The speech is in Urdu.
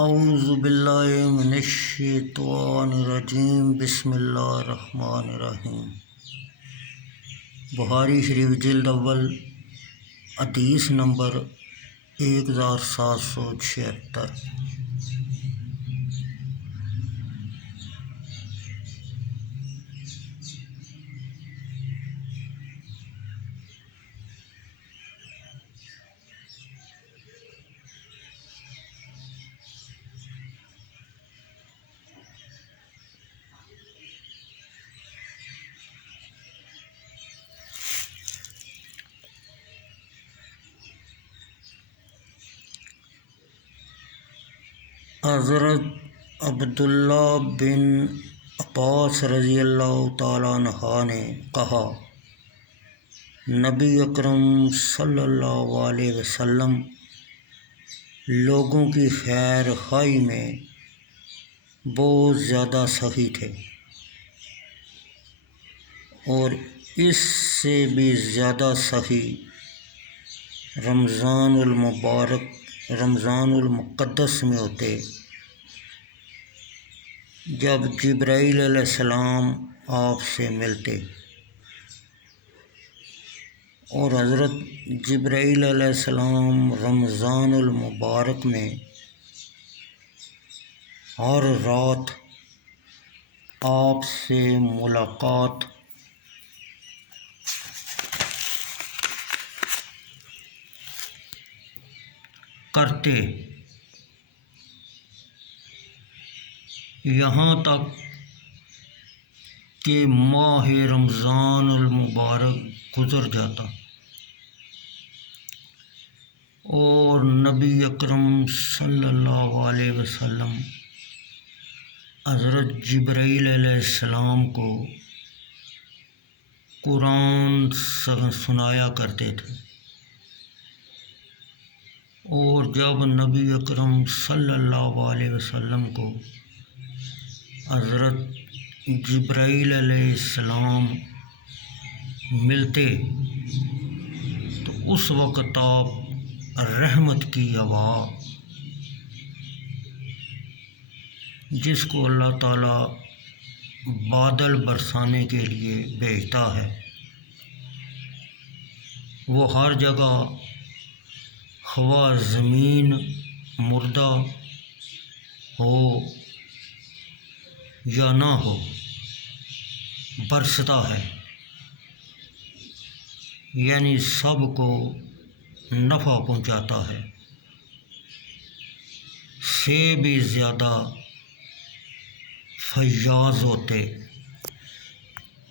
اعوذ باللہ من الشیطان الرجیم بسم اللہ الرحمن الرحیم۔ بخاری شریف جلد اول حدیث نمبر 1776۔ حضرت عبداللہ بن عباس رضی اللہ تعالیٰ عنہ نے کہا، نبی اکرم صلی اللہ علیہ وسلم لوگوں کی خیر خواہی میں بہت زیادہ سخی تھے، اور اس سے بھی زیادہ سخی رمضان المقدس میں ہوتے، جب جبرائیل علیہ السلام آپ سے ملتے، اور حضرت جبرائیل علیہ السلام رمضان المبارک میں ہر رات آپ سے ملاقات کرتے، یہاں تک کہ ماہ رمضان المبارک گزر جاتا اور نبی اکرم صلی اللہ علیہ وسلم حضرت جبرائیل علیہ السلام کو قرآن سنایا کرتے تھے، اور جب نبی اکرم صلی اللہ علیہ وسلم کو حضرت جبرائیل علیہ السلام ملتے تو اس وقت آپ رحمت کی ہوا، جس کو اللہ تعالیٰ بادل برسانے کے لیے بھیجتا ہے، وہ ہر جگہ خواہ زمین مردہ ہو یا نہ ہو برستا ہے، یعنی سب کو نفع پہنچاتا ہے، سے بھی زیادہ فیاض ہوتے